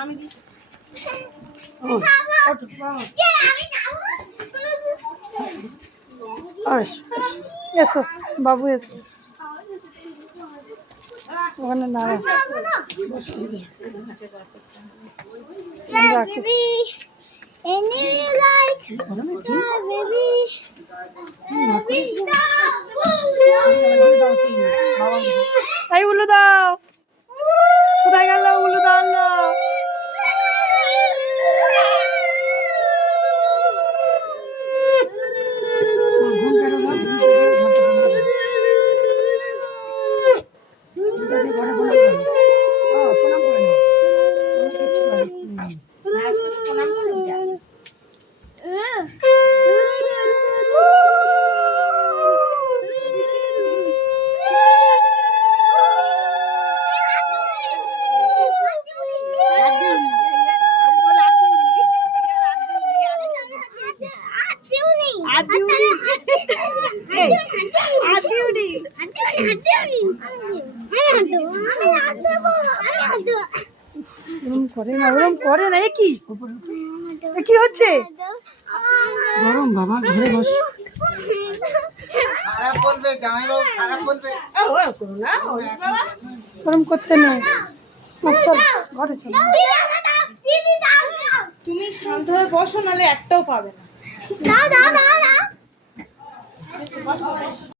আমি দিচ্ছি। এসো বাবু এসো ওখানে দাঁড়া এই উলু দাও কোথায় গেল উলু দাও না করে না ওরম করে না কি কি হচ্ছে গরম বাবা ঘরে বস খারাপ বলবে জামাইবাবু, খারাপ বলবে। গরম করতে নেই চল ঘরে চল তুমি শান্ত হয়ে বসো, নাহলে একটাও পাবে না।